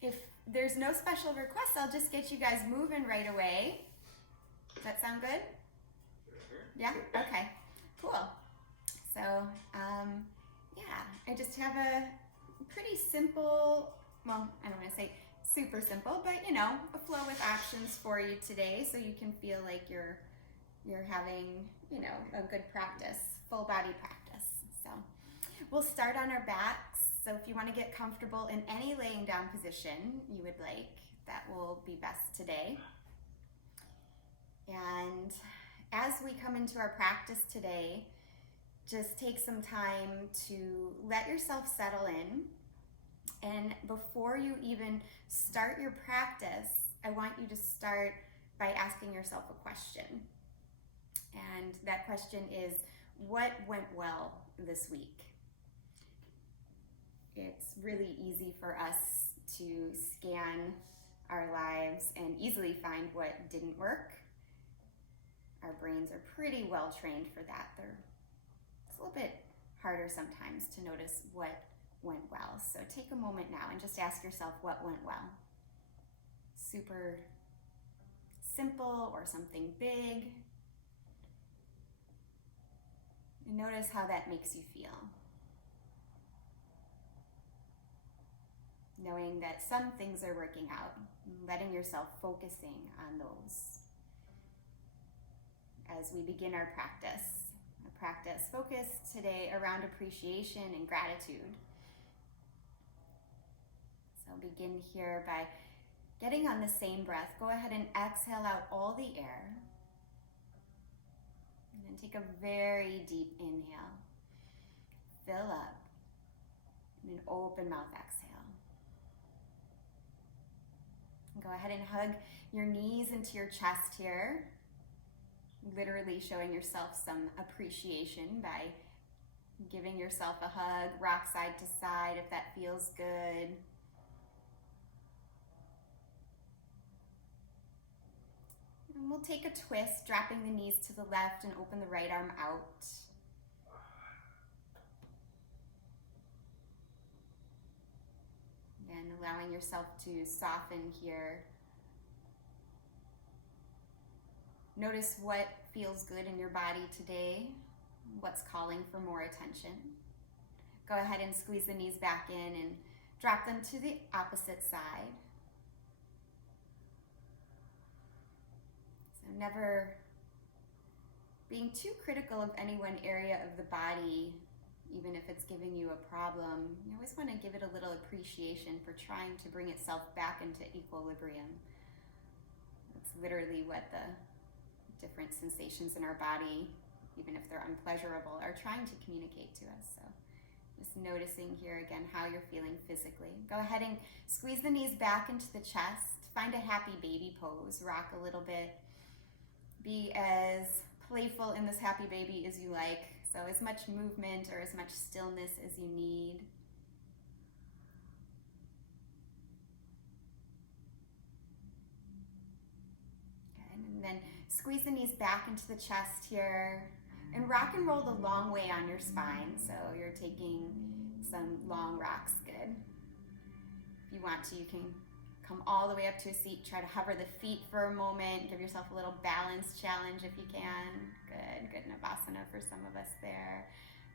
If there's no special requests, I'll just get you guys moving right away. Does that sound good? Sure. Yeah? Okay, cool. So, yeah, I just have a pretty simple, well, I don't want to say super simple, but you know, a flow with options for you today so you can feel like you're having, you know, a good practice, full body practice. So, we'll start on our backs. So if you want to get comfortable in any laying down position you would like, that will be best today. And as we come into our practice today, just take some time to let yourself settle in. And before you even start your practice, I want you to start by asking yourself a question. And that question is, what went well this week? It's really easy for us to scan our lives and easily find what didn't work. Our brains are pretty well trained for that. It's a little bit harder sometimes to notice what went well. So take a moment now and just ask yourself what went well. Super simple or something big. And notice how that makes you feel. Knowing that some things are working out, letting yourself focusing on those. As we begin our practice focused today around appreciation and gratitude. So begin here by getting on the same breath. Go ahead and exhale out all the air. And then take a very deep inhale. Fill up. And an open mouth exhale. And go ahead and hug your knees into your chest here. Literally showing yourself some appreciation by giving yourself a hug, rock side to side if that feels good. And we'll take a twist, dropping the knees to the left and open the right arm out. And allowing yourself to soften here. Notice what feels good in your body today, what's calling for more attention. Go ahead and squeeze the knees back in and drop them to the opposite side. So never being too critical of any one area of the body, even if it's giving you a problem. You always want to give it a little appreciation for trying to bring itself back into equilibrium. That's literally what the different sensations in our body, even if they're unpleasurable, are trying to communicate to us. So just noticing here again how you're feeling physically. Go ahead and squeeze the knees back into the chest. Find a happy baby pose. Rock a little bit. Be as playful in this happy baby as you like. So as much movement or as much stillness as you need. Good. And then squeeze the knees back into the chest here. And rock and roll the long way on your spine. So you're taking some long rocks. Good. If you want to, you can come all the way up to a seat. Try to hover the feet for a moment. Give yourself a little balance challenge if you can. Good. Good Navasana for some of us there.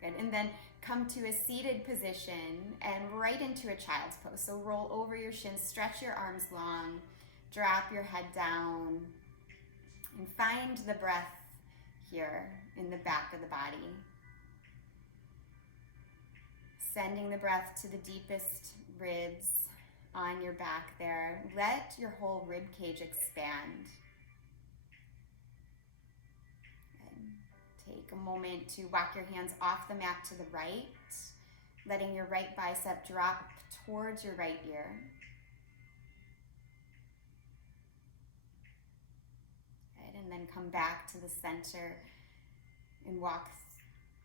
Good. And then come to a seated position and right into a child's pose. So roll over your shins, stretch your arms long, drop your head down, and find the breath here in the back of the body. Sending the breath to the deepest ribs on your back there. Let your whole rib cage expand. And take a moment to walk your hands off the mat to the right, letting your right bicep drop towards your right ear. Good. And then come back to the center and walk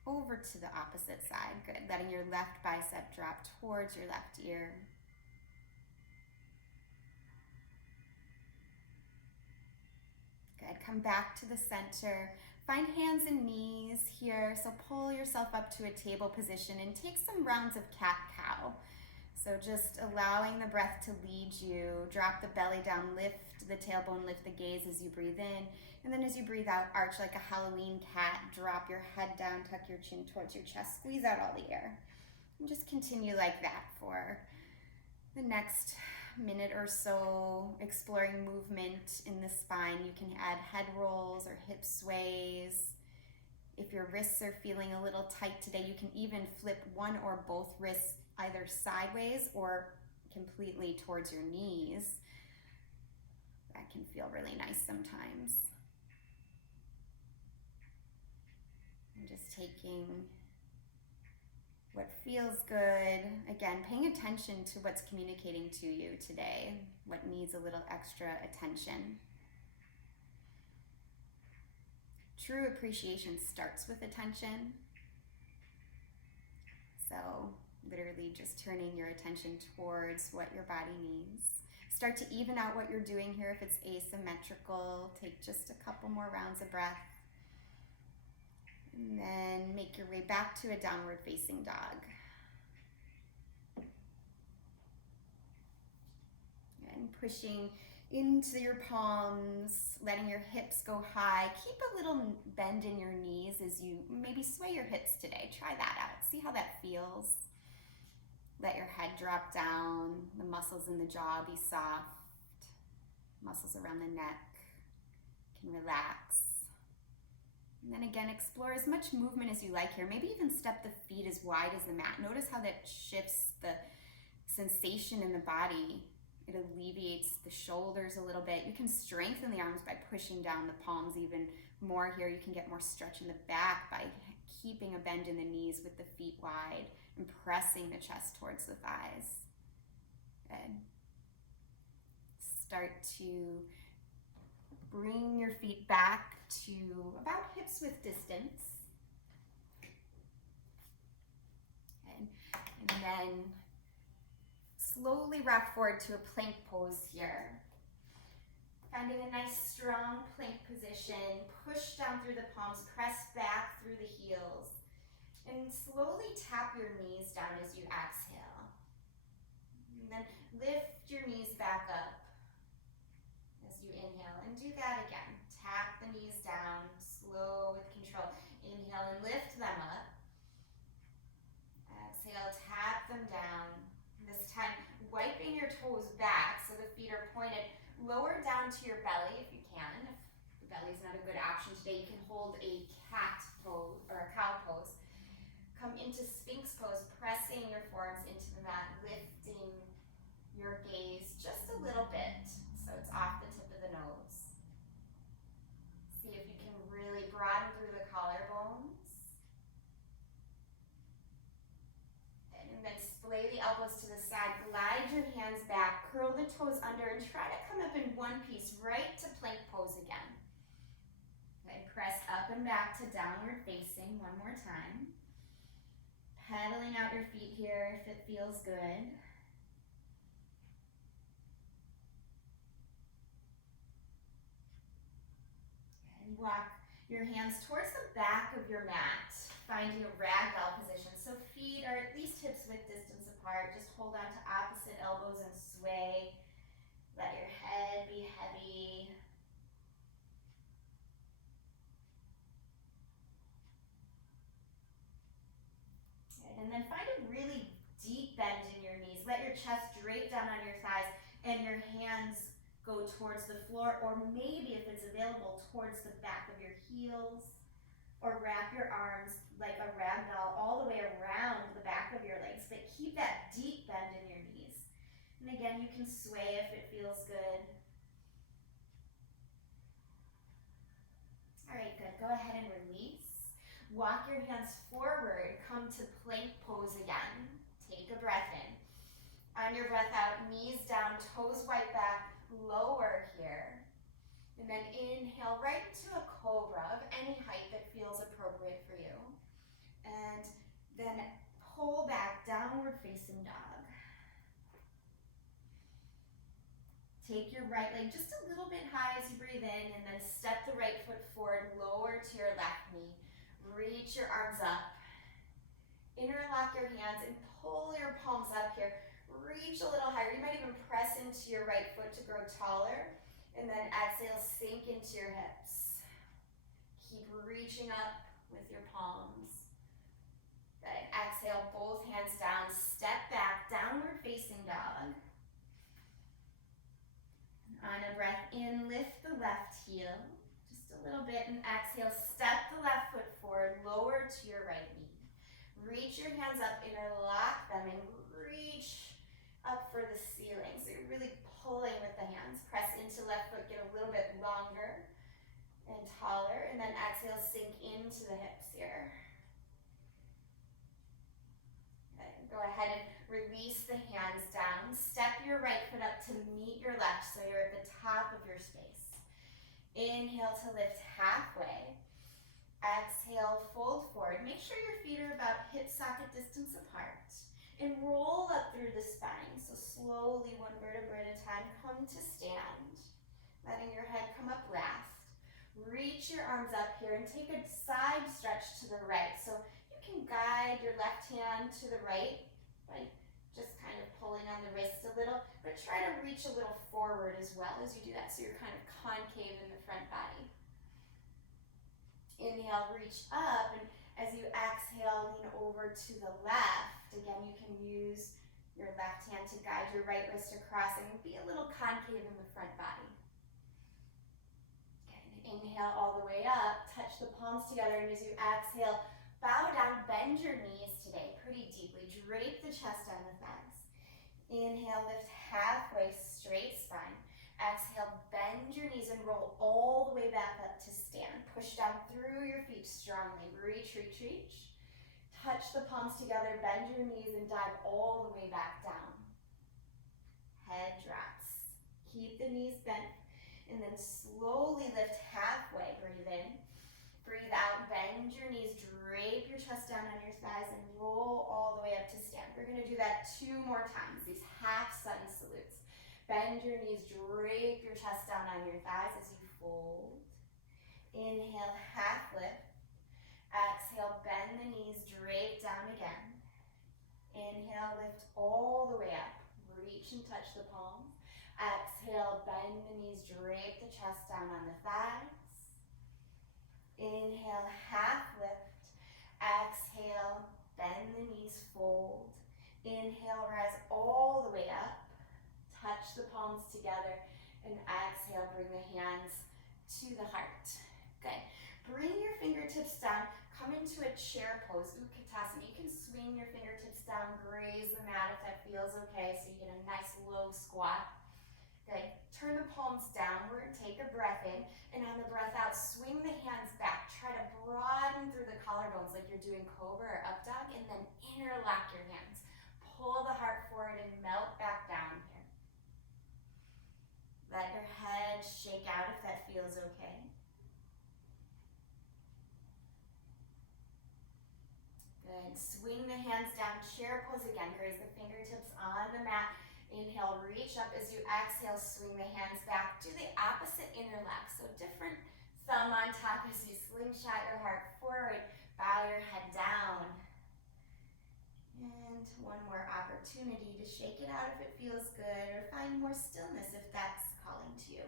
over to the opposite side. Good. Letting your left bicep drop towards your left ear. Good. Come back to the center. Find hands and knees here. So pull yourself up to a table position and take some rounds of cat-cow. So just allowing the breath to lead you. Drop the belly down, lift the tailbone, lift the gaze as you breathe in. And then as you breathe out, arch like a Halloween cat. Drop your head down, tuck your chin towards your chest, squeeze out all the air. And just continue like that for the next minute or so, exploring movement in the spine. You can add head rolls or hip sways. If your wrists are feeling a little tight today, you can even flip one or both wrists either sideways or completely towards your knees. That can feel really nice sometimes. And just taking what feels good. Again, paying attention to what's communicating to you today, what needs a little extra attention. True appreciation starts with attention. So literally just turning your attention towards what your body needs. Start to even out what you're doing here. If it's asymmetrical, take just a couple more rounds of breath. And then make your way back to a downward facing dog. And pushing into your palms, letting your hips go high. Keep a little bend in your knees as you maybe sway your hips today. Try that out. See how that feels. Let your head drop down. The muscles in the jaw be soft. Muscles around the neck can relax. And then again, explore as much movement as you like here. Maybe even step the feet as wide as the mat. Notice how that shifts the sensation in the body. It alleviates the shoulders a little bit. You can strengthen the arms by pushing down the palms even more here. You can get more stretch in the back by keeping a bend in the knees with the feet wide and pressing the chest towards the thighs. Good. Start to bring your feet back to about hips width distance. Okay. And then slowly rock forward to a plank pose here. Finding a nice strong plank position. Push down through the palms, press back through the heels. And slowly tap your knees down as you exhale. And then lift your knees back up as you inhale. And do that again. Tap the knees down, slow with control. Inhale and lift them up. Exhale, tap them down. This time, wiping your toes back so the feet are pointed lower down to your belly if you can. If the belly's not a good option today, you can hold a cat pose or a cow pose. Come into Sphinx pose, pressing your forearms into the mat, lifting your gaze just a little bit so it's off the tip of the nose. See if you can really broaden through the collarbones. And then splay the elbows to the side, glide your hands back, curl the toes under, and try to come up in one piece right to plank pose again. Okay, press up and back to downward facing one more time. Pedaling out your feet here if it feels good. And walk your hands towards the back of your mat, finding a ragdoll position. So feet are at least hips width distance apart. Just hold on to opposite elbows and sway. Let your head be heavy. Good. And then find a really deep bend in your knees. Let your chest drape down on your thighs and your hands go towards the floor, or maybe if it's available, towards the back of your heels. Or wrap your arms like a rag doll all the way around the back of your legs, but keep that deep bend in your knees. And again, you can sway if it feels good. All right, good. Go ahead and release. Walk your hands forward. Come to plank pose again. Take a breath in. On your breath out, knees down, toes wide back, lower here. And then inhale right into a cobra of any height that feels appropriate for you. And then pull back, downward facing dog. Take your right leg just a little bit high as you breathe in, and then step the right foot forward, lower to your left knee. Reach your arms up. Interlock your hands and pull your palms up here. Reach a little higher. You might even press into your right foot to grow taller. And then exhale, sink into your hips. Keep reaching up with your palms. Good. Exhale, both hands down. Step back, downward facing dog. On a breath in, lift the left heel just a little bit, and exhale, step the left foot forward, lower to your right knee. Reach your hands up, interlock them, and reach up for the ceiling. So you're really pulling with the hands. Press into left foot, get a little bit longer and taller, and then exhale, sink into the hips here. Okay, go ahead and release the hands down. Step your right foot up to meet your left, so you're at the top of your space. Inhale to lift halfway. Exhale, fold forward. Make sure your feet are about hip socket distance apart. And roll up through the spine. So slowly, one vertebra at a time, come to stand. Letting your head come up last. Reach your arms up here and take a side stretch to the right. So you can guide your left hand to the right by just kind of pulling on the wrist a little, but try to reach a little forward as well as you do that, so you're kind of concave in the front body. Inhale, reach up, and as you exhale, lean over to the left. Again, you can use your left hand to guide your right wrist across and be a little concave in the front body. Okay, and inhale all the way up, touch the palms together, and as you exhale, bow down, bend your knees today pretty deeply. Drape the chest on the thighs. Inhale, lift halfway, straight spine. Exhale, bend your knees and roll all the way back up to stand. Push down through your feet strongly. Reach, reach, reach. Touch the palms together, bend your knees, and dive all the way back down. Head drops. Keep the knees bent, and then slowly lift halfway. Breathe in. Breathe out, bend your knees, drape your chest down on your thighs, and roll all the way up to stand. We're going to do that 2 more times, these half sun salutes. Bend your knees, drape your chest down on your thighs as you fold. Inhale, half lift. Exhale, bend the knees, drape down again. Inhale, lift all the way up. Reach and touch the palms. Exhale, bend the knees, drape the chest down on the thighs. Inhale, half lift. Exhale, bend the knees, fold. Inhale, rise all the way up. Touch the palms together, and exhale, bring the hands to the heart. Good. Bring your fingertips down, come into a chair pose, Utkatasana. You can swing your fingertips down, graze the mat if that feels okay, so you get a nice low squat. Good. Turn the palms downward, take a breath in, and on the breath out, swing the hands back. Try to broaden through the collarbones like you're doing cobra or up dog, and then interlock your hands. Pull the heart forward and melt back down here. Let your head shake out if that feels okay. Good. Swing the hands down, chair pose again. Graze the fingertips on the mat. Inhale, reach up. As you exhale, swing the hands back. Do the opposite interlock. So different thumb on top as you slingshot your heart forward. Bow your head down. And one more opportunity to shake it out if it feels good, or find more stillness if that's calling to you.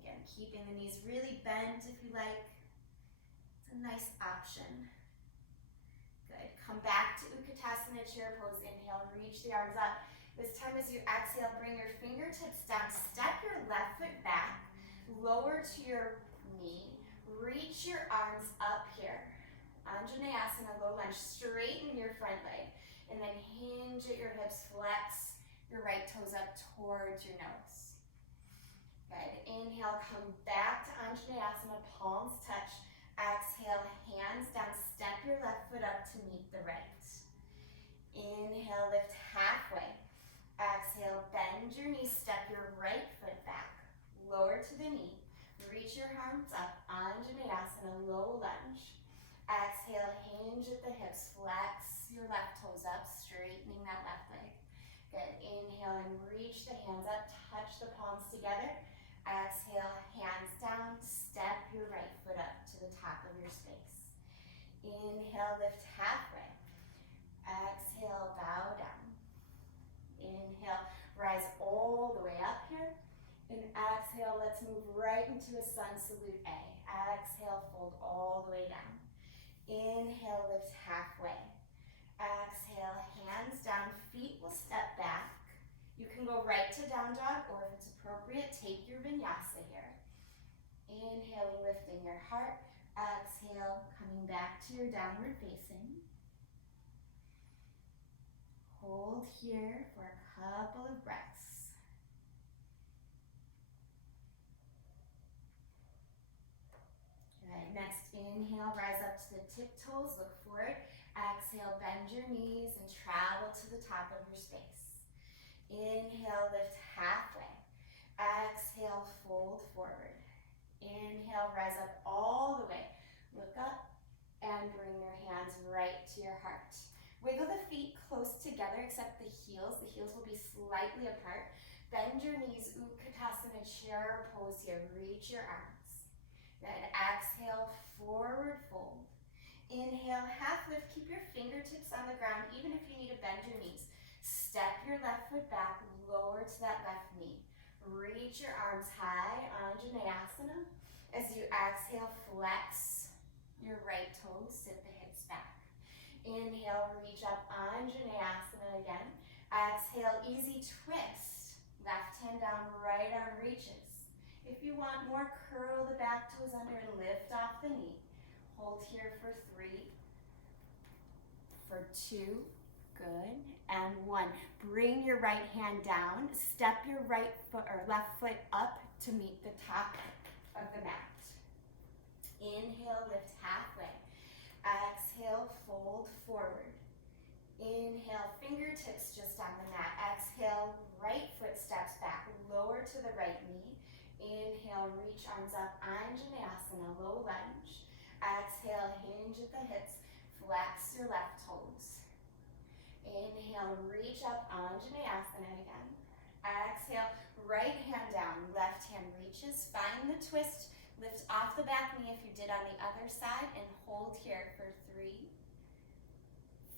Again, keeping the knees really bent if you like. It's a nice option. Good. Come back to Utkatasana chair pose. Inhale, reach the arms up. This time as you exhale, bring your fingertips down. Step your left foot back. Lower to your knee. Reach your arms up here. Anjaneyasana, low lunge. Straighten your front leg. And then hinge at your hips. Flex your right toes up towards your nose. Good. Inhale, come back to Anjaneyasana. Palms touch. Exhale, hands down. Step your left foot up to meet the right. Inhale, lift halfway. Exhale, bend your knees. Step your right foot back. Lower to the knee. Reach your arms up. Anjaneyasana, low lunge. Exhale, hinge at the hips. Flex your left toes up, straightening that left leg. Good. Inhale and reach the hands up. Touch the palms together. Exhale, hands down. Step your right foot up to the top of your space. Inhale, lift halfway. Exhale, bow down. And exhale, let's move right into a sun salute A. Exhale, fold all the way down. Inhale, lift halfway. Exhale, hands down, feet will step back. You can go right to down dog, or if it's appropriate, take your vinyasa here. Inhaling, lifting your heart. Exhale, coming back to your downward facing. Hold here for a couple of breaths. Good. Next, inhale, rise up to the tiptoes, look forward. Exhale, bend your knees and travel to the top of your space. Inhale, lift halfway. Exhale, fold forward. Inhale, rise up all the way. Look up and bring your hands right to your heart. Wiggle the feet close together except the heels. The heels will be slightly apart. Bend your knees, Utkatasana chair pose here. Reach your arms. Then exhale, forward fold. Inhale, half lift. Keep your fingertips on the ground even if you need to bend your knees. Step your left foot back, lower to that left knee. Reach your arms high, Anjaneyasana. As you exhale, flex your right toes, sit the hips back. Inhale, reach up, Anjaneyasana again. Exhale, easy twist. Left hand down, right arm reaches. If you want more, curl the back toes under and lift off the knee. Hold here for 3, for 2, good, and 1. Bring your right hand down, step your right foot or left foot up to meet the top of the mat. Inhale, lift halfway. Exhale, fold forward. Inhale, fingertips just on the mat. Exhale, right foot steps back, lower to the right knee. Inhale, reach arms up, Anjaneyasana, low lunge. Exhale, hinge at the hips, flex your left toes. Inhale, reach up, Anjaneyasana again. Exhale, right hand down, left hand reaches. Find the twist, lift off the back knee if you did on the other side, and hold here for 3,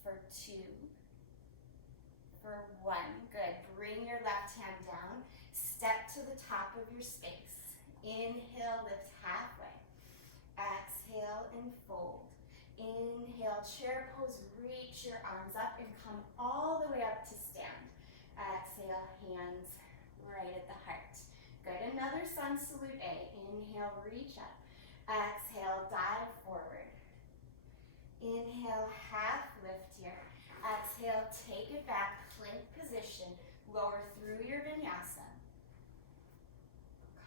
for 2, for 1. Good. Bring your left hand down, step to the top of your space. Inhale, lift halfway. Exhale and fold. Inhale, chair pose, reach your arms up and come all the way up to stand. Exhale, hands right at the heart. Good, another sun salute A. Inhale, reach up. Exhale, dive forward. Inhale, half lift here. Exhale, take it back, plank position. Lower through your vinyasa.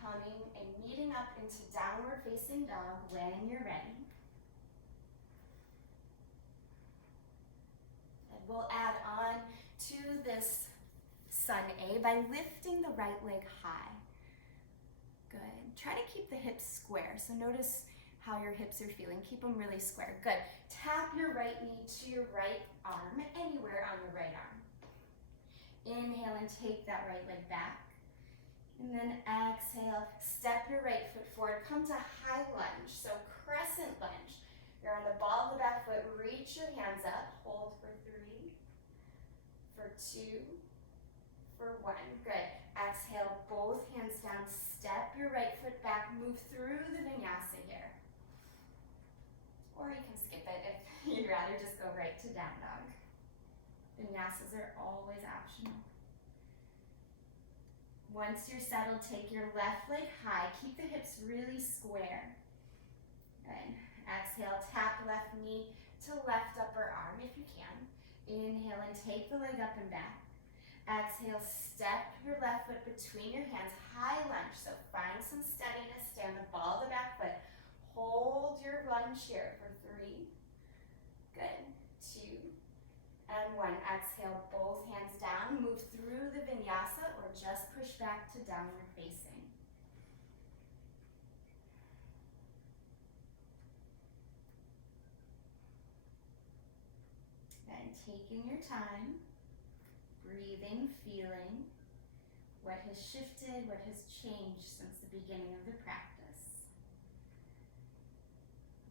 Coming and meeting up into downward facing dog when you're ready. And we'll add on to this sun A by lifting the right leg high. Good. Try to keep the hips square. So notice how your hips are feeling. Keep them really square. Good. Tap your right knee to your right arm, anywhere on your right arm. Inhale and take that right leg back. And then exhale, step your right foot forward, come to high lunge, so crescent lunge. You're on the ball of the back foot, reach your hands up, hold for 3, for 2, for 1, good. Exhale, both hands down, step your right foot back, move through the vinyasa here. Or you can skip it if you'd rather just go right to down dog. Vinyasas are always optional. Once you're settled, take your left leg high. Keep the hips really square. Good. Exhale, tap left knee to left upper arm if you can. Inhale and take the leg up and back. Exhale, step your left foot between your hands, high lunge. So find some steadiness, stay on the ball of the back foot. Hold your lunge here for 3, good, 2, and 1. Exhale, both hands down, move through the vinyasa or just push back to downward facing. Then taking your time, breathing, feeling what has shifted, what has changed since the beginning of the practice.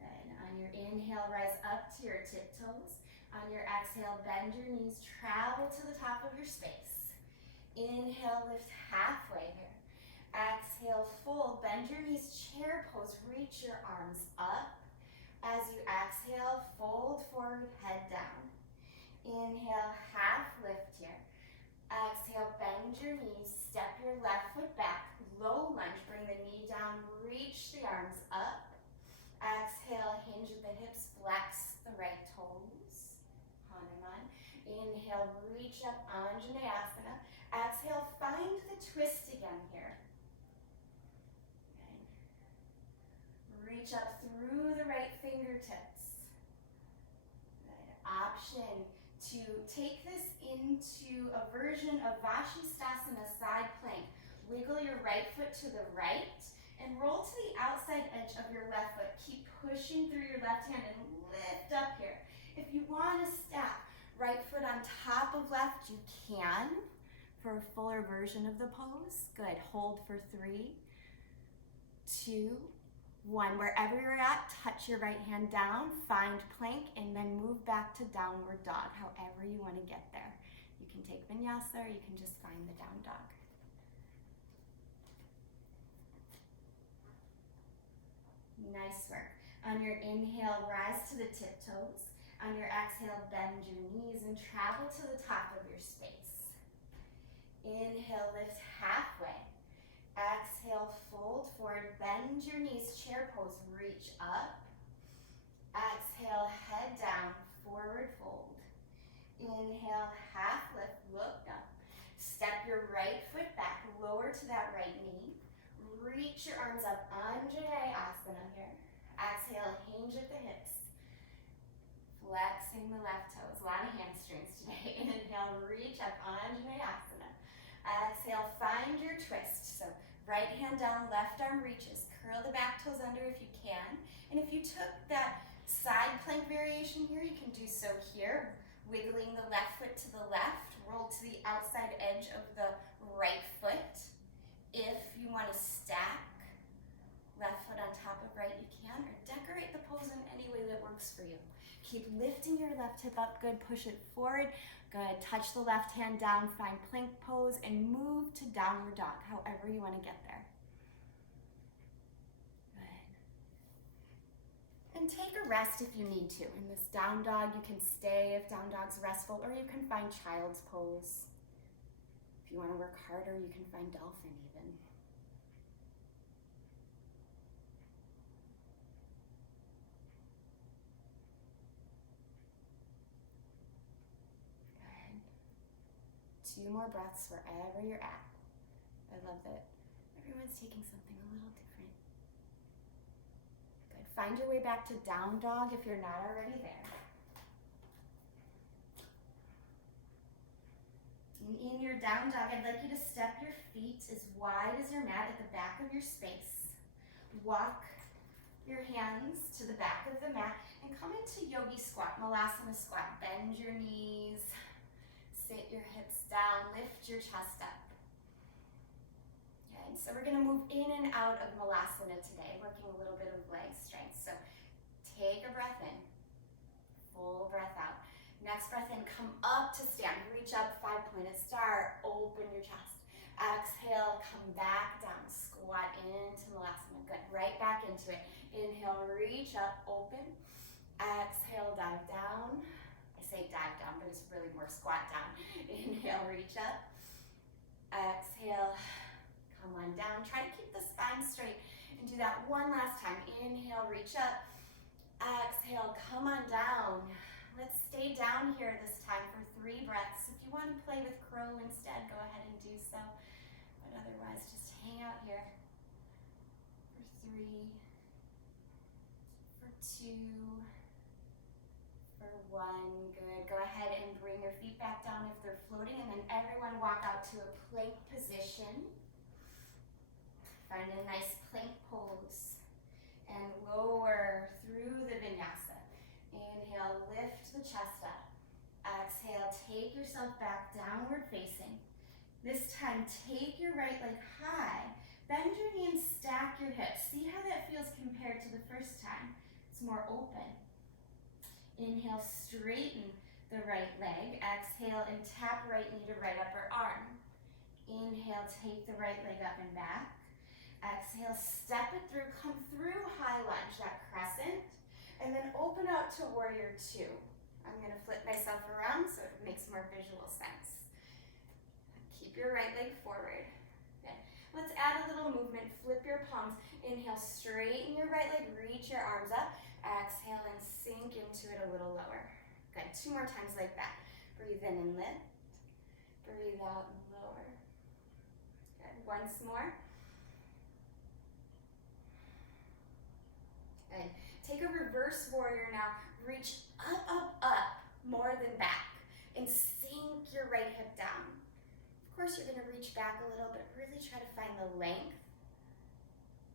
Then on your inhale, rise up to your tiptoes. On your exhale, bend your knees, travel to the top of your space. Inhale, lift halfway here. Exhale, fold, bend your knees, chair pose, reach your arms up. As you exhale, fold forward, head down. Inhale, half lift here. Exhale, bend your knees, step your left foot back, low lunge, bring the knee down, reach the arms up. Exhale, hinge at the hips, flex the right toes. Hanuman. Inhale, reach up, Anjaneyasana. Exhale, find the twist again here. Good. Reach up through the right fingertips. Good. Option to take this into a version of Vashisthasana side plank. Wiggle your right foot to the right and roll to the outside edge of your left foot. Keep pushing through your left hand and lift up here. If you want to stack right foot on top of left, you can for a fuller version of the pose. Good. Hold for 3, 2, 1. Wherever you're at, touch your right hand down, find plank, and then move back to downward dog, however you want to get there. You can take vinyasa or you can just find the down dog. Nice work. On your inhale, rise to the tiptoes. On your exhale, bend your knees and travel to the top of your space. Inhale, lift halfway. Exhale, fold forward, bend your knees, chair pose, reach up. Exhale, head down, forward fold. Inhale, half lift, look up. Step your right foot back, lower to that right knee. Reach your arms up, Anjaneyasana here. Exhale, hinge at the hips. Flexing the left toes, a lot of hamstrings today. Inhale, reach up, Anjaneyasana. Exhale, find your twist. So right hand down, left arm reaches. Curl the back toes under if you can. And if you took that side plank variation here, you can do so here. Wiggling the left foot to the left, roll to the outside edge of the right foot. If you want to stack left foot on top of right, you can, or decorate the pose in any way that works for you. Keep lifting your left hip up, good, push it forward, good, touch the left hand down, find plank pose, and move to downward dog, however you want to get there. Good. And take a rest if you need to. In this down dog, you can stay if down dog's restful, or you can find child's pose. If you want to work harder, you can find dolphin even. Good. 2 more breaths wherever you're at. I love that everyone's taking something a little different. Good. Find your way back to down dog if you're not already there. And in your down dog, I'd like you to step your feet as wide as your mat at the back of your space. Walk your hands to the back of the mat and come into yogi squat, malasana squat. Bend your knees, sit your hips down, lift your chest up. Okay, so we're gonna move in and out of malasana today, working a little bit of leg strength. So take a breath in, full breath out. Next breath in, come up to stand, reach up, 5-pointed star, open your chest. Exhale, come back down, squat into malasana. Good, right back into it. Inhale, reach up, open. Exhale, dive down. I say dive down, but it's really more squat down. Inhale, reach up. Exhale, come on down. Try to keep the spine straight and do that one last time. Inhale, reach up. Exhale, come on down. Let's stay down here this time for 3 breaths. If you want to play with crow instead, go ahead and do so. But otherwise, just hang out here for 3, for 2, for 1. Good. Go ahead and bring your feet back down if they're floating, and then everyone walk out to a plank position. Find a nice plank pose and lower through the vinyasa. Inhale, lift the chest up. Exhale, take yourself back, downward facing. This time, take your right leg high. Bend your knee and stack your hips. See how that feels compared to the first time. It's more open. Inhale, straighten the right leg. Exhale, and tap right knee to right upper arm. Inhale, take the right leg up and back. Exhale, step it through, come through high lunge, that crescent, and then open out to warrior two. I'm gonna flip myself around so it makes more visual sense. Keep your right leg forward. Good. Let's add a little movement, flip your palms. Inhale, straighten your right leg, reach your arms up. Exhale and sink into it a little lower. Good, 2 more times like that. Breathe in and lift. Breathe out and lower. Good, once more. Good. Take a reverse warrior now. Reach up, up, up, more than back. And sink your right hip down. Of course, you're gonna reach back a little, but really try to find the length.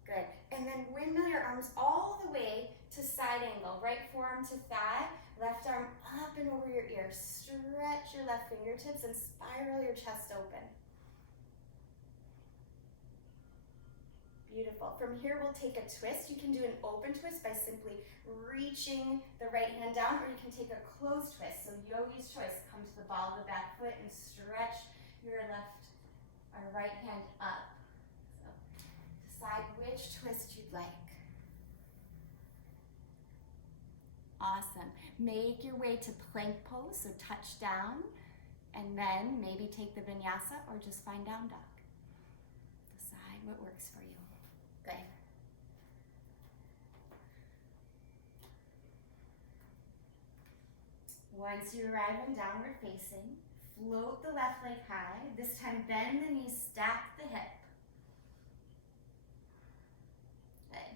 Good. And then windmill your arms all the way to side angle. Right forearm to thigh, left arm up and over your ear. Stretch your left fingertips and spiral your chest open. Beautiful. From here, we'll take a twist. You can do an open twist by simply reaching the right hand down, or you can take a closed twist. So yogi's choice. Come to the ball of the back foot and stretch your left or right hand up. So decide which twist you'd like. Awesome. Make your way to plank pose, so touch down, and then maybe take the vinyasa or just find down dog. Decide what works for you. Good. Once you arrive in downward facing, float the left leg high. This time bend the knees, stack the hip. Good.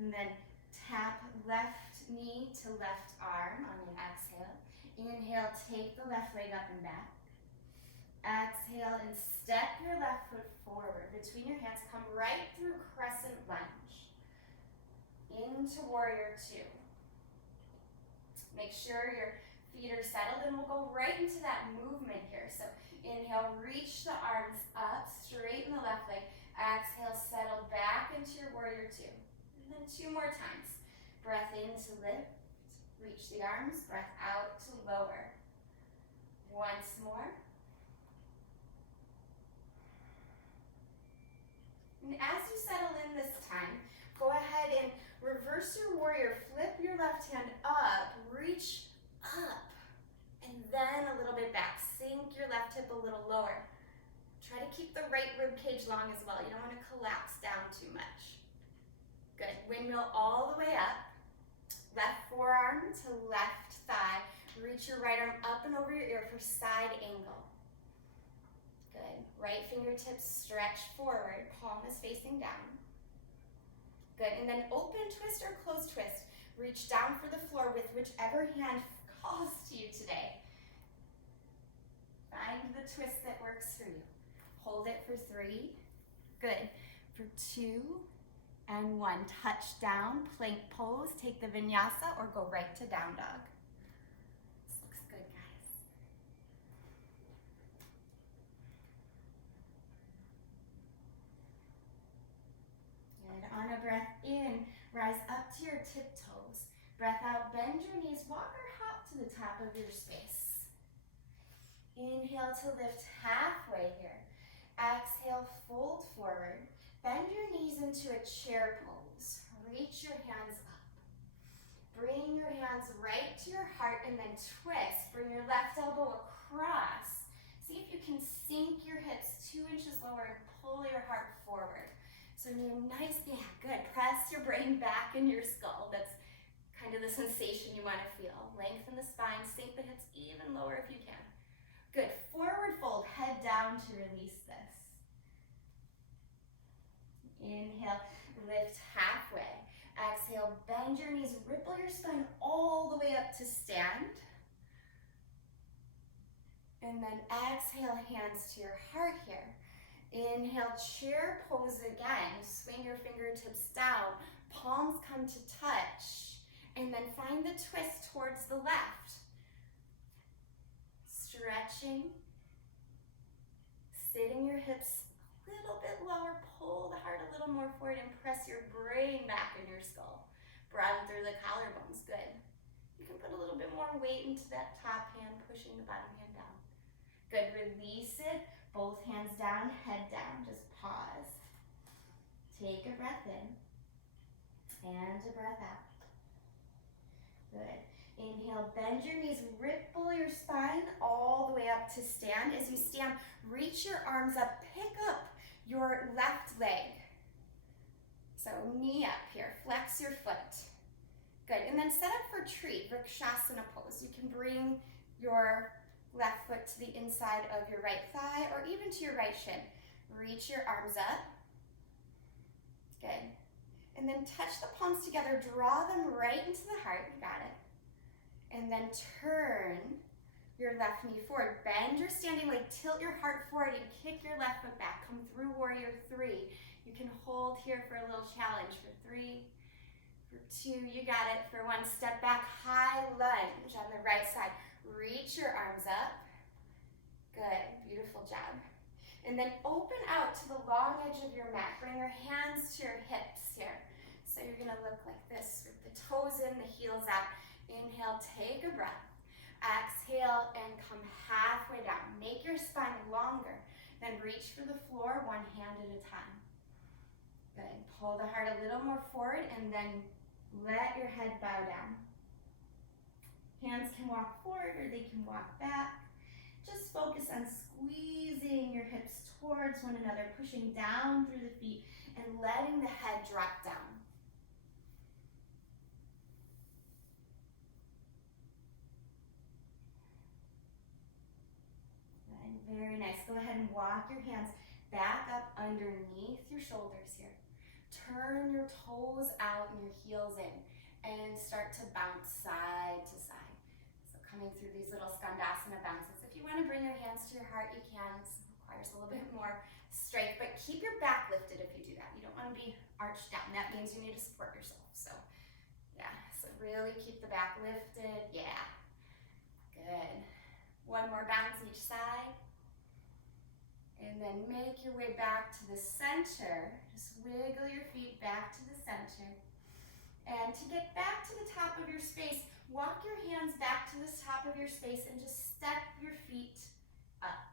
And then tap left knee to left arm on an exhale. Inhale, take the left leg up and back. Exhale and step your left foot forward. Between your hands, come right through crescent lunge. Into warrior two. Make sure your feet are settled, and we'll go right into that movement here. So inhale, reach the arms up, straighten the left leg. Exhale, settle back into your warrior two. And then 2 more times. Breath in to lift, reach the arms, breath out to lower. Once more. And as you settle in this time, go ahead and reverse your warrior, flip your left hand up, reach up, and then a little bit back. Sink your left hip a little lower. Try to keep the right rib cage long as well. You don't want to collapse down too much. Good. Windmill all the way up. Left forearm to left thigh. Reach your right arm up and over your ear for side angle. Good. Right fingertips stretch forward. Palm is facing down. Good. And then open twist or closed twist. Reach down for the floor with whichever hand calls to you today. Find the twist that works for you. Hold it for 3. Good. For 2 and 1. Touch down, plank pose, take the vinyasa, or go right to down dog. This looks good, guys. Good. On a breath in, rise up to your tiptoes. Breath out, bend your knees, walk or hop to the top of your space. Inhale to lift halfway here. Exhale, fold forward. Bend your knees into a chair pose. Reach your hands up. Bring your hands right to your heart and then twist. Bring your left elbow across. See if you can sink your hips 2 inches lower and pull your heart forward. So nice, yeah, good. Press your brain back in your skull. That's kind of the sensation you want to feel. Lengthen the spine, sink the hips even lower if you can. Good. Forward fold, head down to release this. Inhale, lift halfway. Exhale, bend your knees, ripple your spine all the way up to stand. And then exhale, hands to your heart here. Inhale, chair pose again. Swing your fingertips down. Palms come to touch. And then find the twist towards the left. Stretching. Sitting your hips a little bit lower. Pull the heart a little more forward and press your brain back in your skull. Broaden through the collarbones. Good. You can put a little bit more weight into that top hand, pushing the bottom hand down. Good. Release it. Both hands down, head down. Just pause. Take a breath in and a breath out. Good. Inhale, bend your knees, ripple your spine all the way up to stand. As you stand, reach your arms up, pick up your left leg. So knee up here, flex your foot. Good, and then set up for tree, Vrikshasana pose. You can bring your left foot to the inside of your right thigh or even to your right shin. Reach your arms up. Good. And then touch the palms together, draw them right into the heart, you got it. And then turn your left knee forward. Bend your standing leg, tilt your heart forward, and kick your left foot back. Come through warrior three. You can hold here for a little challenge for 3, for 2, you got it. For 1, step back, high lunge on the right side. Reach your arms up. Good, beautiful job. And then open out to the long edge of your mat. Bring your hands to your hips here. So you're gonna look like this with the toes in, the heels out. Inhale, take a breath. Exhale and come halfway down. Make your spine longer. Then reach for the floor, one hand at a time. Good. Pull the heart a little more forward and then let your head bow down. Hands can walk forward or they can walk back. Just focus on squeezing your hips towards one another, pushing down through the feet and letting the head drop down. Good. Very nice. Go ahead and walk your hands back up underneath your shoulders here. Turn your toes out and your heels in and start to bounce side to side. So coming through these little skandasana bounces. If you want to bring your hands to your heart, you can. This requires a little bit more strength, but keep your back lifted if you do that. You don't want to be arched down. That means you need to support yourself. So yeah, so really keep the back lifted. Yeah, good. One more bounce each side. And then make your way back to the center. Just wiggle your feet back to the center. And to get back to the top of your space, walk your hands back to the top of your space and just step your feet up.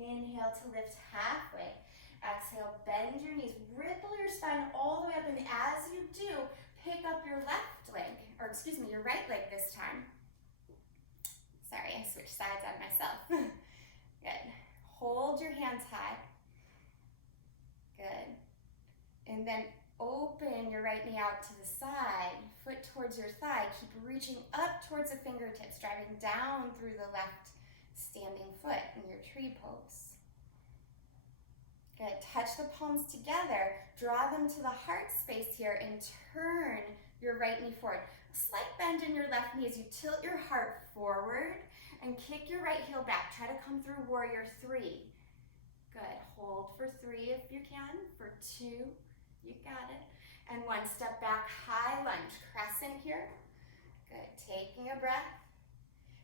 Inhale to lift halfway. Exhale, bend your knees, ripple your spine all the way up, and as you do, pick up your left leg, or excuse me, your right leg this time. Sorry, I switched sides on myself. Good. Hold your hands high. Good. And then open your right knee out to the side, foot towards your thigh. Keep reaching up towards the fingertips, driving down through the left standing foot in your tree pose. Good. Touch the palms together, draw them to the heart space here, and turn your right knee forward. A slight bend in your left knee as you tilt your heart forward and kick your right heel back. Try to come through warrior three. Good. Hold for 3 if you can. For 2, you got it. And 1, step back, high lunge, crescent here. Good. Taking a breath.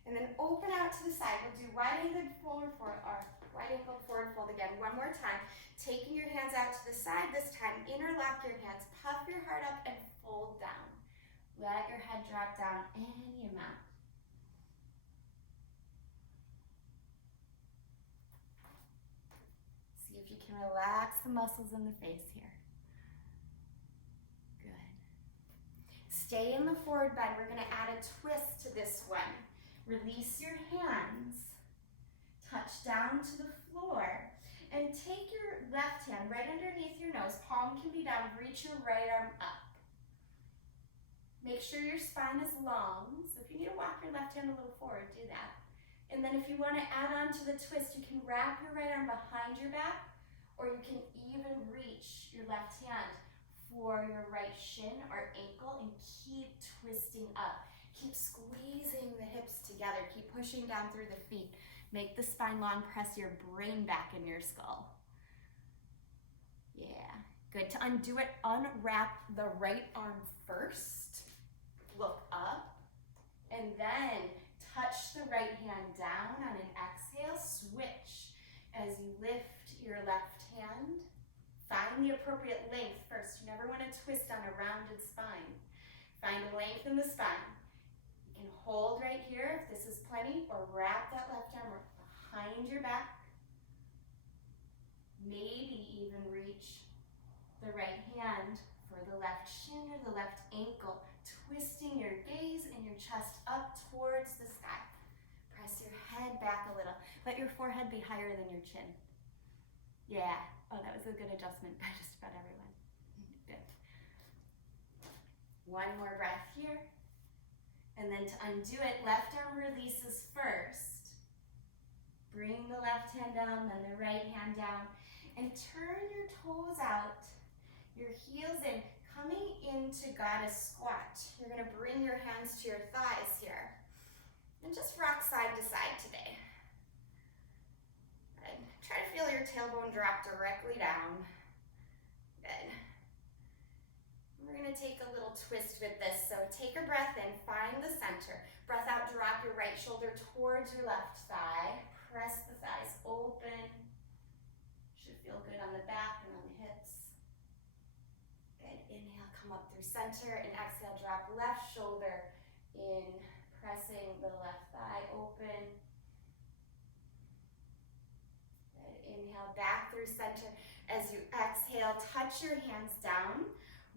And then open out to the side. We'll do wide angled forward fold, or wide angled forward fold again. One more time. Taking your hands out to the side this time. Interlock your hands, puff your heart up, and fold down. Let your head drop down any amount. See if you can relax the muscles in the face here. Good. Stay in the forward bend. We're going to add a twist to this one. Release your hands, touch down to the floor, and take your left hand right underneath your nose. Palm can be down. Reach your right arm up. Make sure your spine is long, so if you need to walk your left hand a little forward, do that. And then if you want to add on to the twist, you can wrap your right arm behind your back, or you can even reach your left hand for your right shin or ankle and keep twisting up. Keep squeezing the hips together. Keep pushing down through the feet. Make the spine long. Press your brain back in your skull. Yeah. Good. To undo it, unwrap the right arm first. Look up. And then touch the right hand down on an exhale. Switch as you lift your left hand. Find the appropriate length first. You never want to twist on a rounded spine. Find a length in the spine. You can hold right here if this is plenty, or wrap that left arm behind your back. Maybe even reach the right hand for the left shin or the left ankle, twisting your gaze and your chest up towards the sky. Press your head back a little. Let your forehead be higher than your chin. Yeah. Oh, that was a good adjustment by just about everyone. Good. One more breath here. And then to undo it, left arm releases first. Bring the left hand down, then the right hand down. And turn your toes out, your heels in, coming into goddess squat. You're gonna bring your hands to your thighs here. And just rock side to side today. Good. Try to feel your tailbone drop directly down. Good. We're gonna take a little twist with this. So take a breath in, find the center. Breath out, drop your right shoulder towards your left thigh. Press the thighs open. Should feel good on the back and on the hips. Good. Inhale, come up through center, and exhale, drop left shoulder in, pressing the left thigh open. Good. Inhale, back through center. As you exhale, touch your hands down.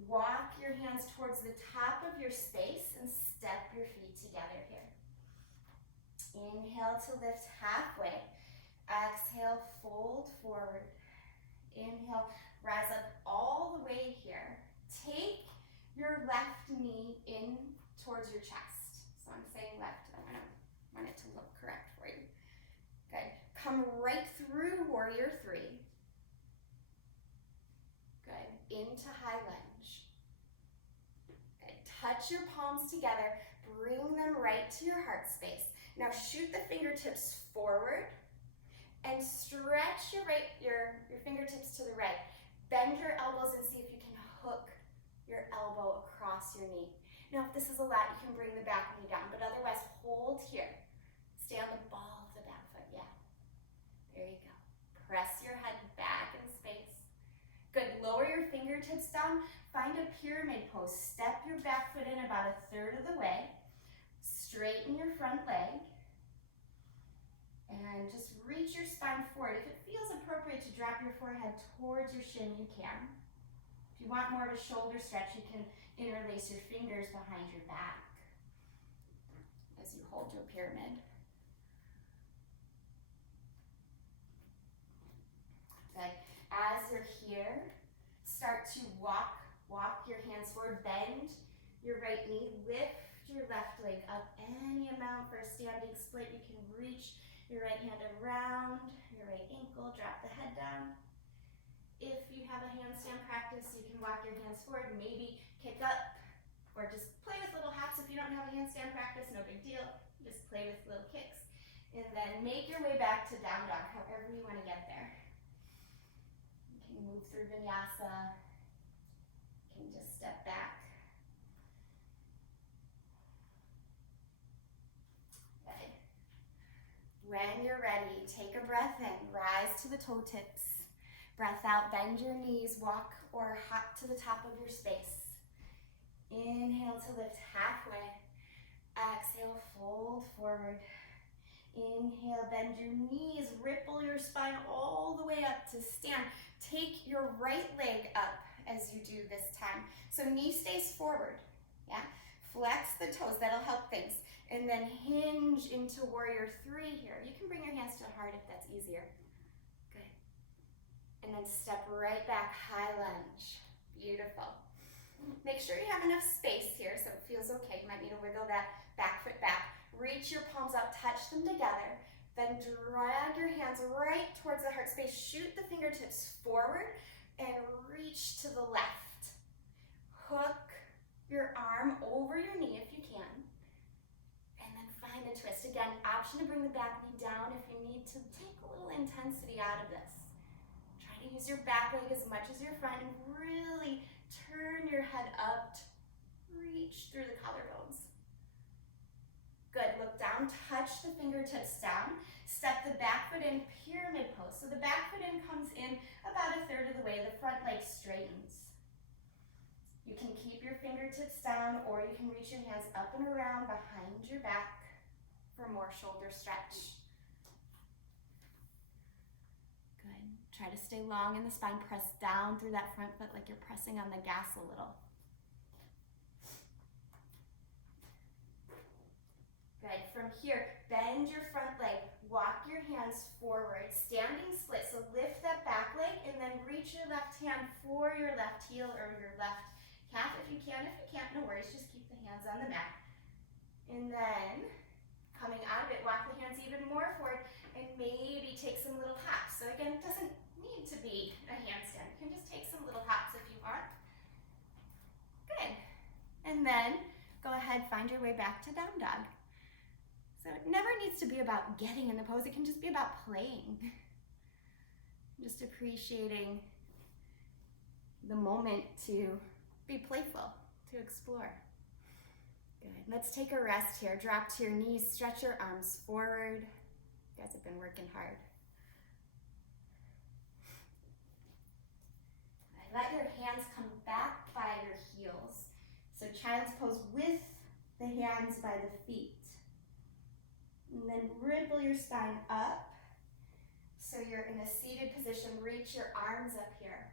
Walk your hands towards the top of your space and step your feet together here. Inhale to lift halfway. Exhale, fold forward. Inhale, rise up all the way here. Take your left knee in towards your chest. So I'm saying left, I want it to look correct for you. Good. Come right through warrior three. Good. Into high lunge. Good. Touch your palms together. Bring them right to your heart space. Now shoot the fingertips forward and stretch your fingertips to the right. Bend your elbows and see if you can hook your elbow across your knee. Now if this is a lot, you can bring the back knee down, but otherwise hold here. Stay on the ball of the back foot, yeah. There you go. Press your head back in space. Good, lower your fingertips down. Find a pyramid pose. Step your back foot in about a third of the way. Straighten your front leg. And just reach your spine forward. If it feels appropriate to drop your forehead towards your shin, you can. If you want more of a shoulder stretch, you can interlace your fingers behind your back as you hold your pyramid. Good. As you're here, start to walk your hands forward, bend your right knee, lift your left leg up any amount. For a standing split, you can reach your right hand around your right ankle, drop the head down. If you have a handstand practice, you can walk your hands forward, maybe kick up, or just play with little hops. If you don't have a handstand practice, no big deal. Just play with little kicks. And then make your way back to down dog, however you want to get there. You can move through vinyasa. You can just step back. Good. When you're ready, take a breath in, rise to the toe tips. Breath out, bend your knees, walk or hop to the top of your space. Inhale to lift halfway. Exhale, fold forward. Inhale, bend your knees, ripple your spine all the way up to stand. Take your right leg up as you do this time. So knee stays forward, yeah? Flex the toes, that'll help things. And then hinge into warrior three here. You can bring your hands to the heart if that's easier. Good. And then step right back, high lunge. Beautiful. Make sure you have enough space here so it feels okay. You might need to wiggle that back foot back. Reach your palms up, touch them together. Then drag your hands right towards the heart space. Shoot the fingertips forward and reach to the left. Hook your arm over your knee if you can. Find a twist. Again, option to bring the back knee down if you need to take a little intensity out of this. Try to use your back leg as much as your front and really turn your head up, reach through the collarbones. Good, look down, touch the fingertips down, step the back foot in, pyramid pose. So the back foot in comes in about a third of the way, the front leg straightens. You can keep your fingertips down or you can reach your hands up and around behind your back for more shoulder stretch. Good. Try to stay long in the spine. Press down through that front foot like you're pressing on the gas a little. Good. From here, bend your front leg. Walk your hands forward. Standing split. So lift that back leg and then reach your left hand for your left heel or your left calf if you can. If you can't, no worries. Just keep the hands on the mat. And then coming out of it, walk the hands even more forward and maybe take some little hops. So again, it doesn't need to be a handstand. You can just take some little hops if you want. Good. And then go ahead, find your way back to down dog. So it never needs to be about getting in the pose. It can just be about playing. Just appreciating the moment to be playful, to explore. Good. Let's take a rest here. Drop to your knees, stretch your arms forward. You guys have been working hard. Let your hands come back by your heels. So child's pose with the hands by the feet. And then ripple your spine up. So you're in a seated position. Reach your arms up here.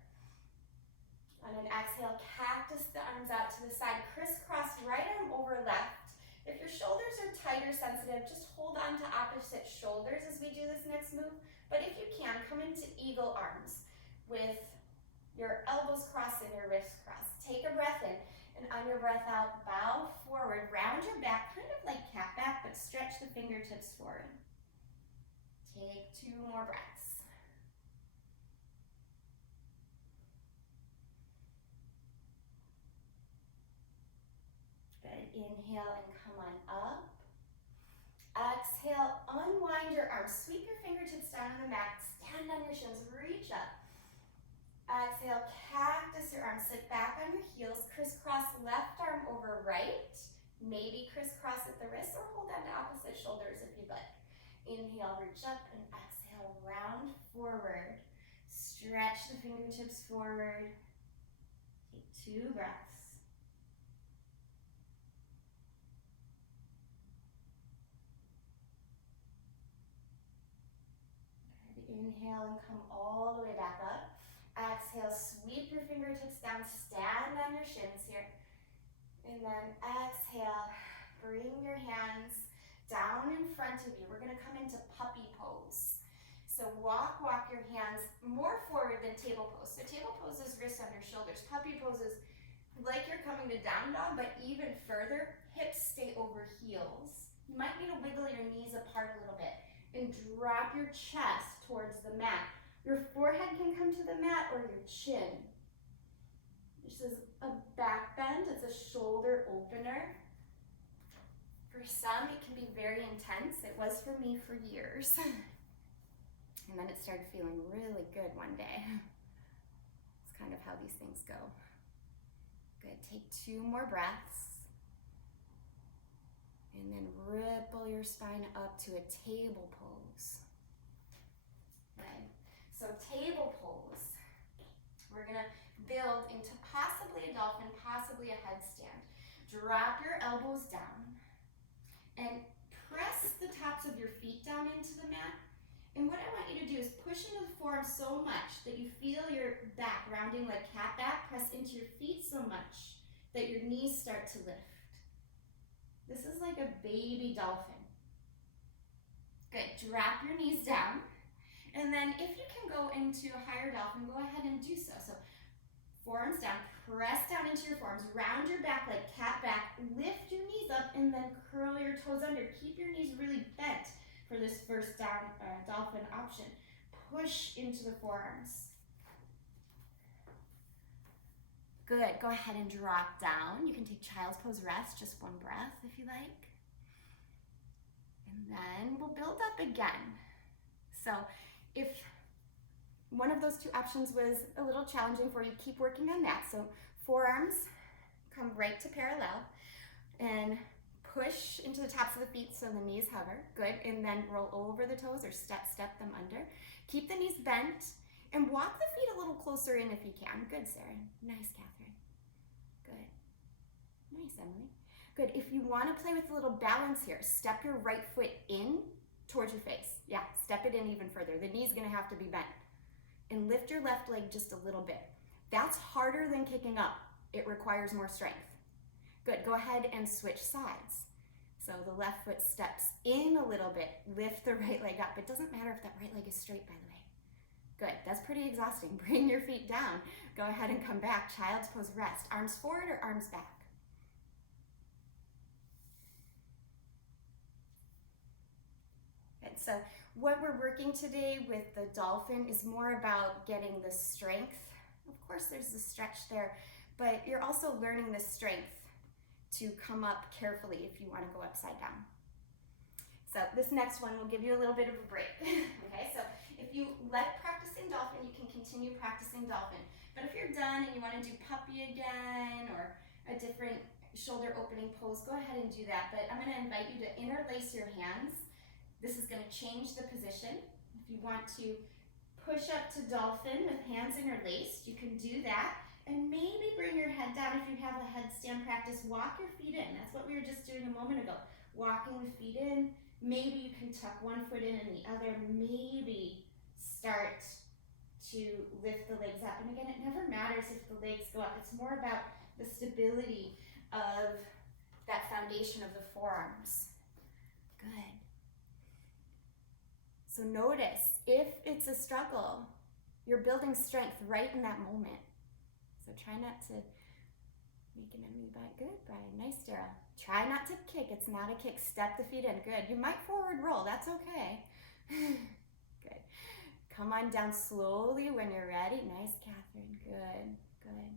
On an exhale, cactus the arms out to the side. Crisscross right arm over left. If your shoulders are tight or sensitive, just hold on to opposite shoulders as we do this next move. But if you can, come into eagle arms with your elbows crossed and your wrists crossed. Take a breath in. And on your breath out, bow forward, round your back, kind of like cat back, but stretch the fingertips forward. Take 2 more breaths. Good. Inhale and come on up. Exhale, unwind your arms. Sweep your fingertips down on the mat. Stand on your shins, reach up. Exhale, cactus your arms, sit back on your heels, crisscross left arm over right, maybe crisscross at the wrist or hold on to opposite shoulders if you'd like. Inhale, reach up and exhale, round forward. Stretch the fingertips forward. Take 2 breaths. Good. Inhale and come all the way back up. Exhale, sweep your fingertips down, stand on your shins here. And then exhale, bring your hands down in front of you. We're gonna come into puppy pose. So walk your hands more forward than table pose. So table pose is wrists under shoulders. Puppy pose is like you're coming to down dog, but even further, hips stay over heels. You might need to wiggle your knees apart a little bit and drop your chest towards the mat. Your forehead can come to the mat or your chin. This is a back bend, it's a shoulder opener. For some, it can be very intense. It was for me for years. And then it started feeling really good one day. It's kind of how these things go. Good, take 2 more breaths. And then ripple your spine up to a table pose. Right. So table pose, we're gonna build into possibly a dolphin, possibly a headstand. Drop your elbows down and press the tops of your feet down into the mat. And what I want you to do is push into the forearm so much that you feel your back rounding like cat back. Press into your feet so much that your knees start to lift. This is like a baby dolphin. Good, drop your knees down. And then if you can go into a higher dolphin, go ahead and do so. So forearms down, press down into your forearms, round your back like cat back, lift your knees up and then curl your toes under. Keep your knees really bent for this first down dolphin option. Push into the forearms. Good, go ahead and drop down. You can take child's pose rest, just 1 breath if you like. And then we'll build up again. So if one of those 2 options was a little challenging for you, keep working on that. So forearms come right to parallel and push into the tops of the feet so the knees hover. Good, and then roll over the toes or step them under. Keep the knees bent and walk the feet a little closer in if you can. Good, Sarah. Nice, Catherine. Good. Nice, Emily. Good, if you want to play with a little balance here, step your right foot in towards your face. Yeah, step it in even further. The knee's gonna have to be bent. and lift your left leg just a little bit. That's harder than kicking up. It requires more strength. Good, go ahead and switch sides. So the left foot steps in a little bit, lift the right leg up. It doesn't matter if that right leg is straight, by the way. Good, that's pretty exhausting. Bring your feet down. Go ahead and come back, child's pose, rest. Arms forward or arms back? Good, so what we're working today with the dolphin is more about getting the strength. Of course, there's the stretch there, but you're also learning the strength to come up carefully if you want to go upside down. So this next one will give you a little bit of a break. Okay, so if you like practicing dolphin, you can continue practicing dolphin. But if you're done and you want to do puppy again or a different shoulder opening pose, go ahead and do that. But I'm going to invite you to interlace your hands. This is going to change the position. If you want to push up to dolphin with hands interlaced, you can do that. And maybe bring your head down if you have a headstand practice. Walk your feet in. That's what we were just doing a moment ago. Walking the feet in. Maybe you can tuck one foot in and the other. Maybe start to lift the legs up. And again, it never matters if the legs go up. It's more about the stability of that foundation of the forearms. Good. So notice, if it's a struggle, you're building strength right in that moment. So try not to make an enemy by it. Good, Brian. Nice, Dara. Try not to kick. It's not a kick. Step the feet in. Good. You might forward roll. That's okay. Good. Come on down slowly when you're ready. Nice, Catherine. Good, good.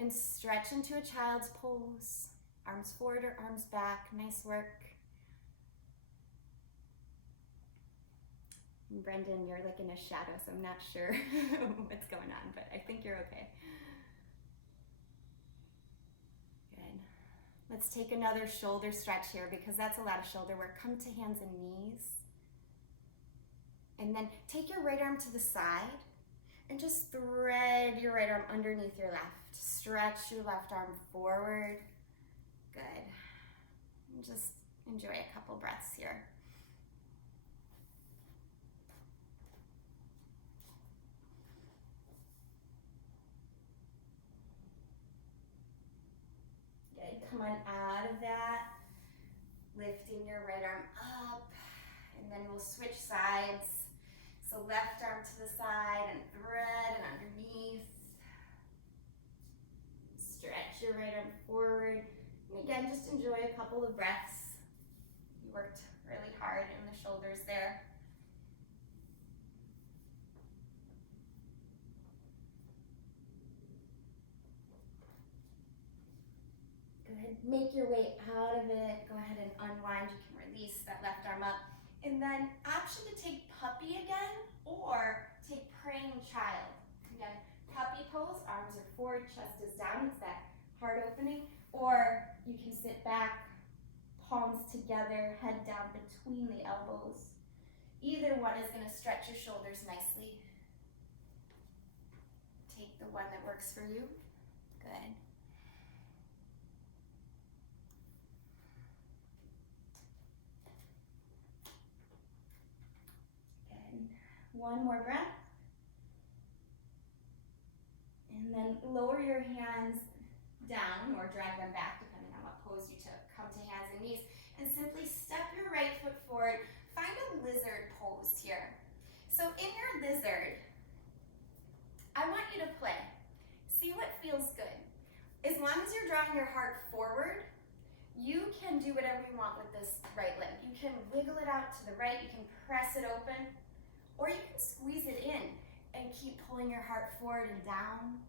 And stretch into a child's pose. Arms forward or arms back. Nice work. And Brendan, you're like in a shadow, so I'm not sure what's going on, but I think you're okay. Good. Let's take another shoulder stretch here because that's a lot of shoulder work. Come to hands and knees. And then take your right arm to the side and just thread your right arm underneath your left. Stretch your left arm forward. Good. And just enjoy a couple breaths here. Good. Come on out of that. Lifting your right arm up. And then we'll switch sides. So left arm to the side and thread and underneath. Stretch your right arm forward. And again, just enjoy a couple of breaths. You worked really hard in the shoulders there. Good. Make your way out of it. Go ahead and unwind. You can release that left arm up. And then option to take puppy again or take praying child. Again, puppy pose, arms are forward, chest is down. It's that heart opening. Or you can sit back, palms together, head down between the elbows. Either one is going to stretch your shoulders nicely. Take the one that works for you. Good. One more breath. And then lower your hands down or drag them back depending on what pose you took. Come to hands and knees and simply step your right foot forward. Find a lizard pose here. So in your lizard, I want you to play. See what feels good. As long as you're drawing your heart forward, you can do whatever you want with this right leg. You can wiggle it out to the right, you can press it open, or you can squeeze it in and keep pulling your heart forward and down.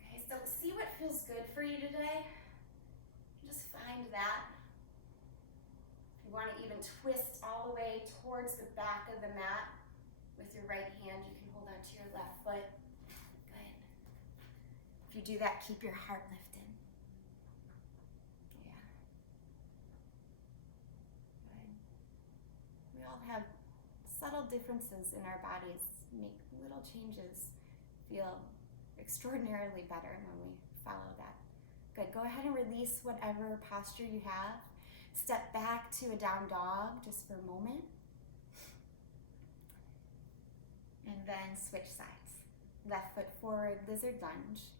Okay, so see what feels good for you today. Just find that. If you want to even twist all the way towards the back of the mat with your right hand, you can hold on to your left foot. Good. If you do that, keep your heart lifted. Yeah. Good. We all have subtle differences in our bodies, make little changes feel extraordinarily better when we follow that. Good, go ahead and release whatever posture you have. Step back to a down dog just for a moment. And then switch sides. Left foot forward, lizard lunge.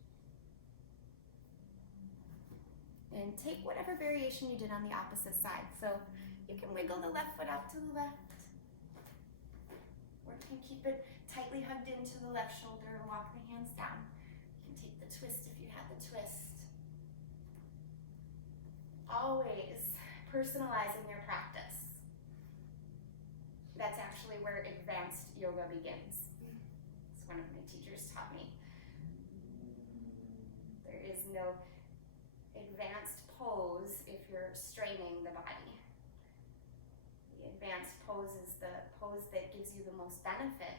And take whatever variation you did on the opposite side. So you can wiggle the left foot out to the left. Or you can keep it tightly hugged into the left shoulder and walk the hands down. You can take the twist if you have the twist. Always personalizing your practice. That's actually where advanced yoga begins. It's one of my teachers taught me. There is no advanced pose if you're straining the body. The advanced pose is the pose that gives you the most benefit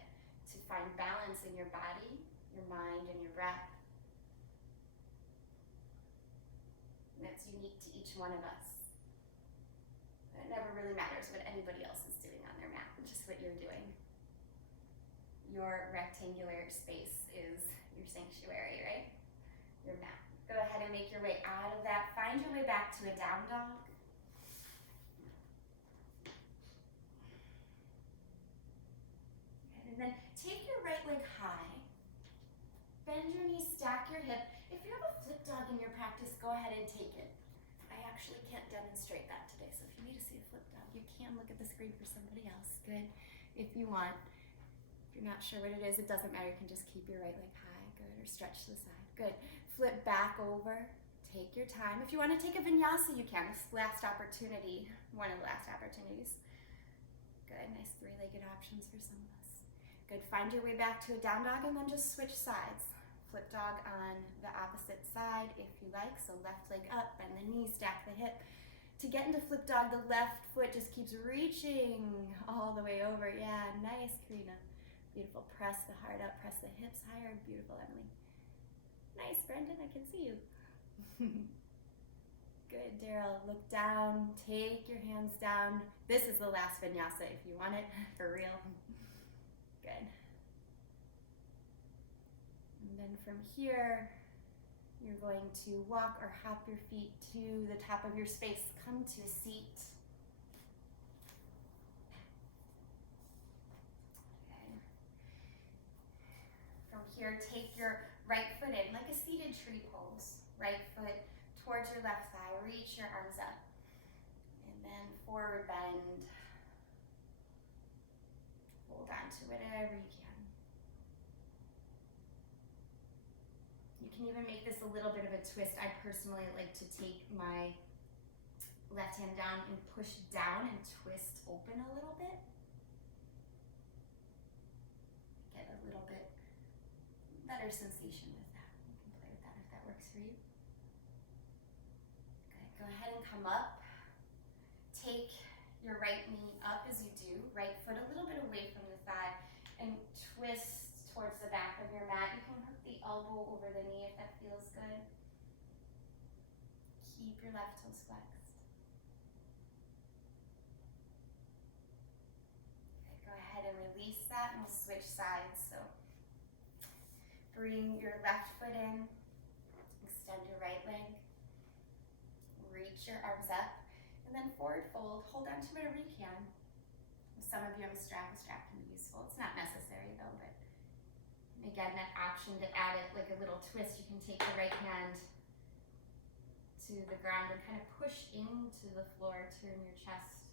to find balance in your body, your mind, and your breath. And that's unique to each one of us. It never really matters what anybody else is doing on their mat, just what you're doing. Your rectangular space is your sanctuary, right? Your mat. Go ahead and make your way out of that. Find your way back to a down dog. And then take your right leg high. Bend your knees, stack your hip. If you have a flip dog in your practice, go ahead and take it. I actually can't demonstrate that today, so if you need to see a flip dog, you can look at the screen for somebody else. Good. If you want. If you're not sure what it is, it doesn't matter. You can just keep your right leg high. Good. Or stretch to the side. Good. Flip back over. Take your time. If you want to take a vinyasa, you can. This last opportunity, one of the last opportunities. Good. Nice three-legged options for some of us. Good. Find your way back to a down dog and then just switch sides. Flip dog on the opposite side if you like. So left leg up, bend the knee, stack the hip. To get into flip dog, the left foot just keeps reaching all the way over. Yeah, nice, Karina. Beautiful. Press the heart up, press the hips higher. Beautiful, Emily. Nice, Brendan, I can see you. Good, Daryl. Look down, take your hands down. This is the last vinyasa if you want it, for real. Good. And then from here, you're going to walk or hop your feet to the top of your space. Come to a seat. Okay. From here, take your right foot in, like a seated tree pose. Right foot towards your left thigh. Reach your arms up. And then forward bend. Hold on to whatever you can. You can even make this a little bit of a twist. I personally like to take my left hand down and push down and twist open a little bit. Get a little bit better sensation with that. You can play with that if that works for you. Good. Go ahead and come up. Take your right knee up as you do. Right foot a little bit away from the thigh and twist towards the back of your mat. You can hook the elbow over the knee if that feels good. Keep your left toes flexed. Okay, go ahead and release that and we'll switch sides. So bring your left foot in, extend your right leg, reach your arms up, and then forward fold. Hold on to whatever you can. With some of you on the strap can be useful. It's not necessary though, but again, that option to add it like a little twist, you can take the right hand to the ground and kind of push into the floor, turn your chest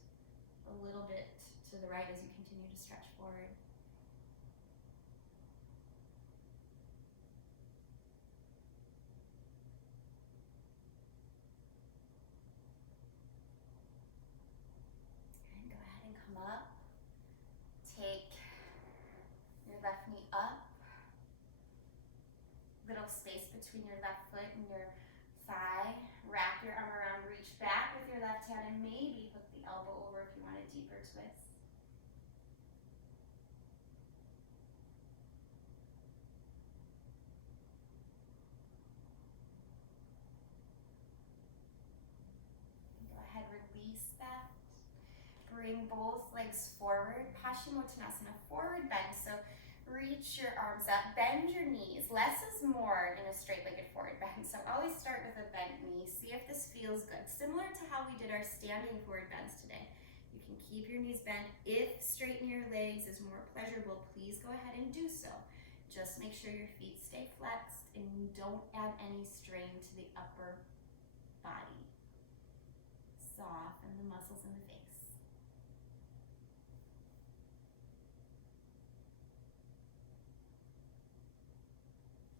a little bit to the right as you continue to stretch forward. And go ahead and come up. Take your left knee up. Little space between your left foot and your thigh. Wrap your arm around, reach back with your left hand, and maybe hook the elbow over if you want a deeper twist. Go ahead, release that. Bring both legs forward. Paschimottanasana, forward bend. So reach your arms up, bend your knees. Less is more in a straight-legged forward bend. So always start with a bent knee. See if this feels good. Similar to how we did our standing forward bends today. You can keep your knees bent. If straightening your legs is more pleasurable, please go ahead and do so. Just make sure your feet stay flexed and you don't add any strain to the upper body. Soften the muscles in the face.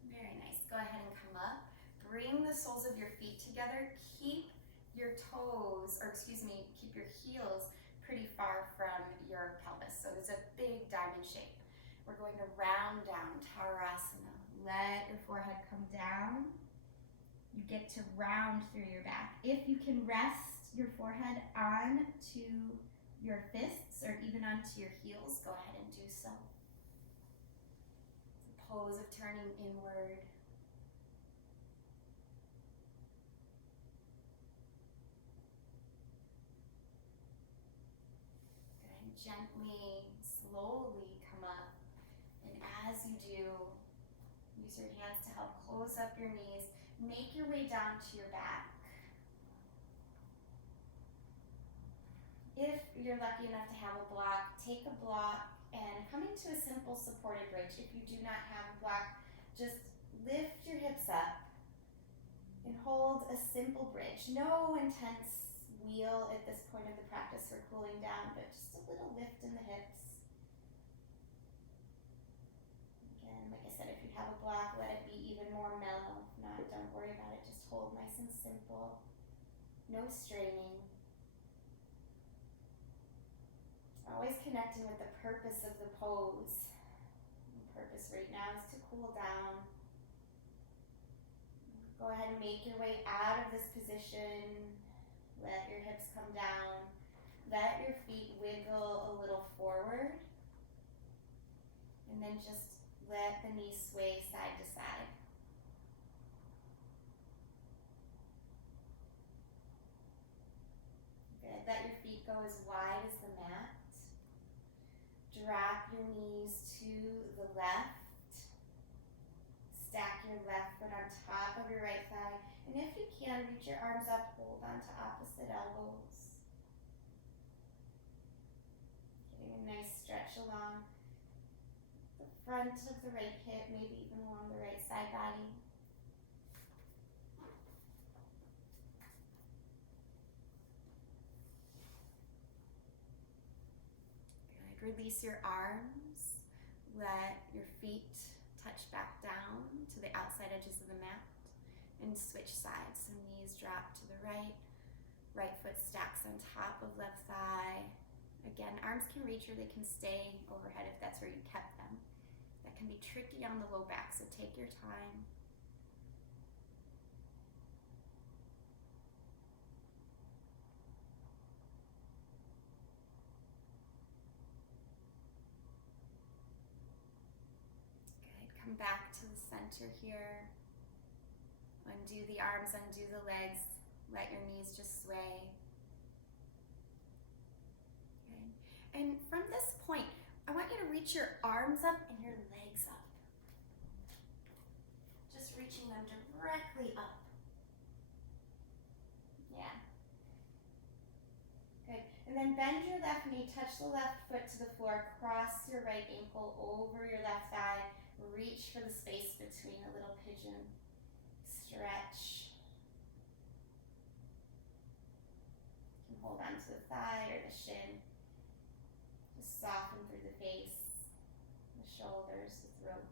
Very nice. Go ahead and come up. Bring the soles of your feet together. Keep your toes, or excuse me, keep your heels pretty far from your pelvis. So it's a big diamond shape. We're going to round down, Tadasana. Let your forehead come down. You get to round through your back. If you can rest your forehead onto your fists or even onto your heels, go ahead and do so. It's a pose of turning inward. Gently, slowly come up, and as you do, use your hands to help close up your knees. Make your way down to your back. If you're lucky enough to have a block, take a block and come into a simple supported bridge. If you do not have a block, just lift your hips up and hold a simple bridge. No intense wheel at this point of the practice for cooling down, but just a little lift in the hips. Again, like I said, if you have a block, let it be even more mellow. If not, don't worry about it. Just hold nice and simple. No straining. Always connecting with the purpose of the pose. The purpose right now is to cool down. Go ahead and make your way out of this position. Let your hips come down. Let your feet wiggle a little forward. And then just let the knees sway side to side. Good. Let your feet go as wide as the mat. Drop your knees to the left. Stack your left foot on top of your right thigh. And if you can, reach your arms up, hold on to opposite elbows. Getting a nice stretch along the front of the right hip, maybe even along the right side body. Good. Release your arms. Let your feet touch back down to the outside edges of the mat. And switch sides, so knees drop to the right, right foot stacks on top of left thigh. Again, arms can reach or they can stay overhead if that's where you kept them. That can be tricky on the low back, so take your time. Good, come back to the center here. Undo the arms, undo the legs. Let your knees just sway. Good. And from this point, I want you to reach your arms up and your legs up. Just reaching them directly up. Yeah. Good. And then bend your left knee, touch the left foot to the floor, cross your right ankle over your left thigh. Reach for the space between, a little pigeon. Stretch. You can hold on to the thigh or the shin. Just soften through the face, the shoulders, the throat.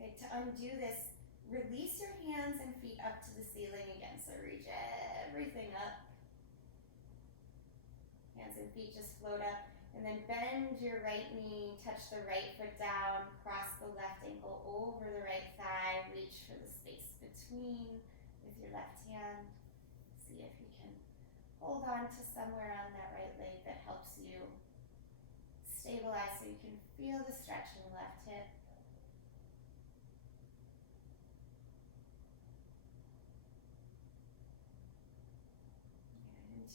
Good. To undo this, release your hands and feet up to the ceiling again. So reach everything up. Hands and feet just float up, and then bend your right knee, touch the right foot down, cross the left ankle over the right thigh, reach for the space between with your left hand. See if you can hold on to somewhere on that right leg that helps you stabilize so you can feel the stretch in the left hip.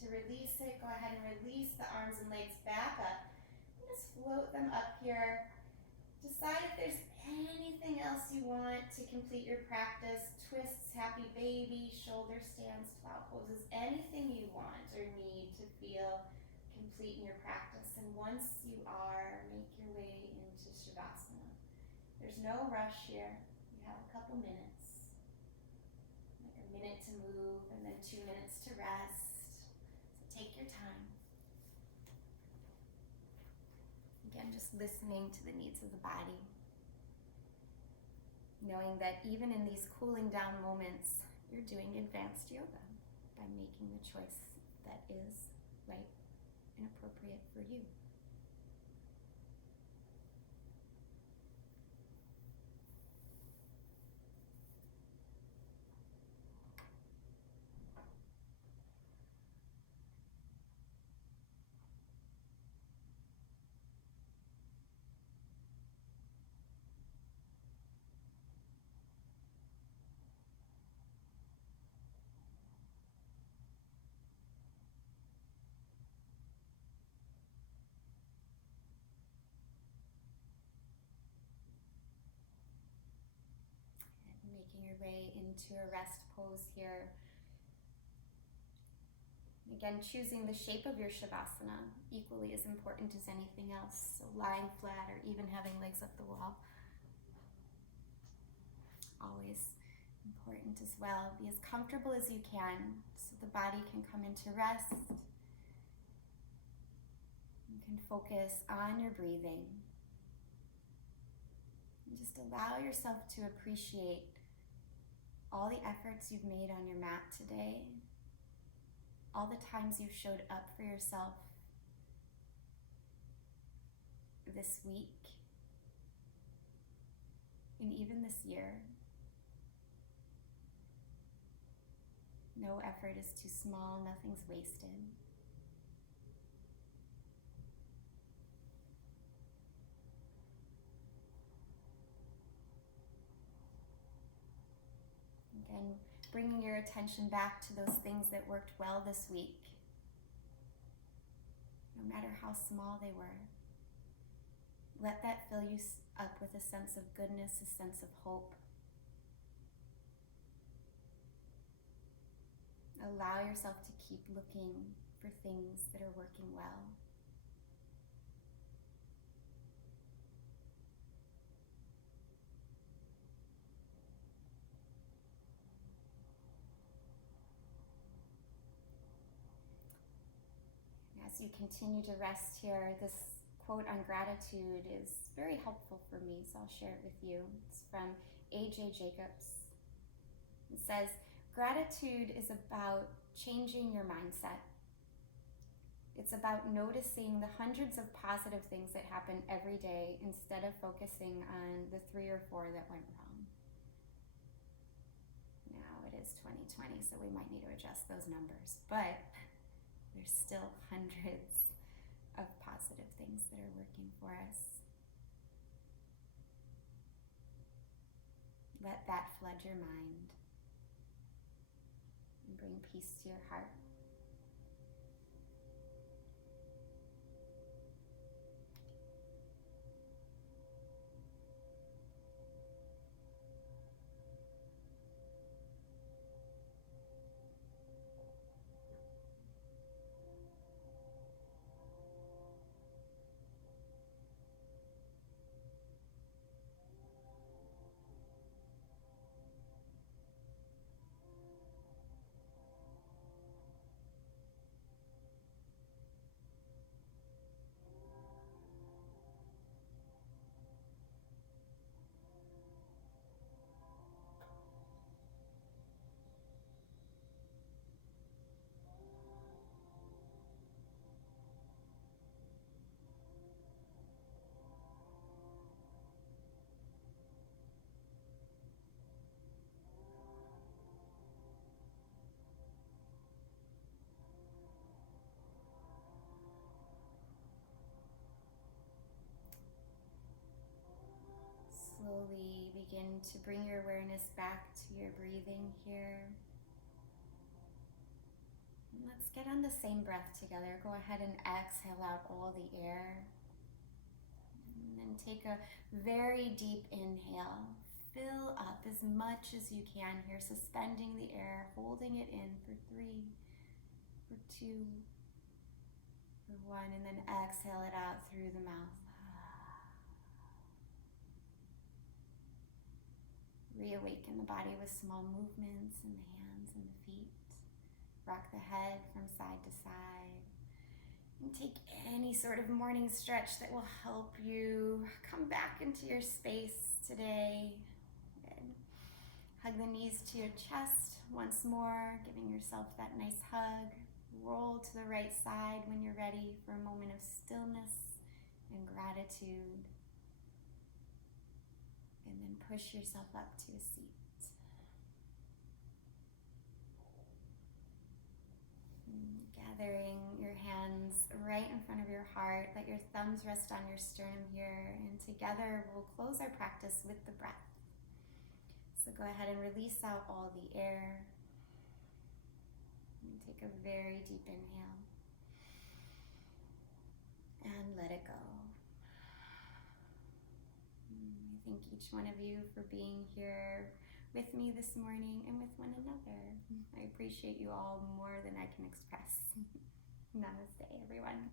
To release it, go ahead and release the arms and legs back up. And just float them up here Decide if there's anything else you want to complete your practice. Twists, happy baby, shoulder stands, plow poses, anything you want or need to feel complete in your practice. And once you are, make your way into Shavasana. There's no rush here. You have a couple minutes. Like a minute to move and then 2 minutes to rest. So take your time. Again, just listening to the needs of the body. Knowing that even in these cooling down moments, you're doing advanced yoga by making the choice that is right and appropriate for you. Making your way into a rest pose here. Again, choosing the shape of your Shavasana equally as important as anything else. So lying flat or even having legs up the wall. Always important as well. Be as comfortable as you can so the body can come into rest. You can focus on your breathing. And just allow yourself to appreciate all the efforts you've made on your mat today, all the times you showed up for yourself this week, and even this year. No effort is too small, nothing's wasted. Again, bringing your attention back to those things that worked well this week, no matter how small they were. Let that fill you up with a sense of goodness, a sense of hope. Allow yourself to keep looking for things that are working well. As you continue to rest here, this quote on gratitude is very helpful for me, so I'll share it with you. It's from A.J. Jacobs. It says, "Gratitude is about changing your mindset. It's about noticing the hundreds of positive things that happen every day instead of focusing on the 3 or 4 that went wrong." Now it is 2020, so we might need to adjust those numbers, but there's still hundreds of positive things that are working for us. Let that flood your mind and bring peace to your heart. Slowly begin to bring your awareness back to your breathing here. And let's get on the same breath together. Go ahead and exhale out all the air. And then take a very deep inhale. Fill up as much as you can here, suspending the air, holding it in for 3, for 2, for 1, and then exhale it out through the mouth. Reawaken the body with small movements in the hands and the feet. Rock the head from side to side. And take any sort of morning stretch that will help you come back into your space today. Good. Hug the knees to your chest once more, giving yourself that nice hug. Roll to the right side when you're ready for a moment of stillness and gratitude. And then push yourself up to a seat. Gathering your hands right in front of your heart. Let your thumbs rest on your sternum here. And together we'll close our practice with the breath. So go ahead and release out all the air. And take a very deep inhale. And let it go. I thank each one of you for being here with me this morning and with one another. I appreciate you all more than I can express. Namaste, everyone.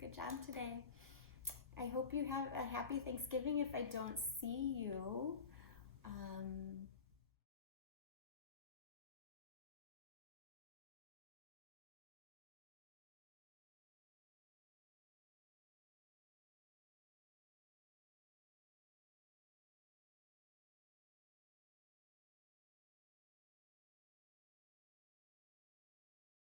Good job today. I hope you have a happy Thanksgiving if I don't see you.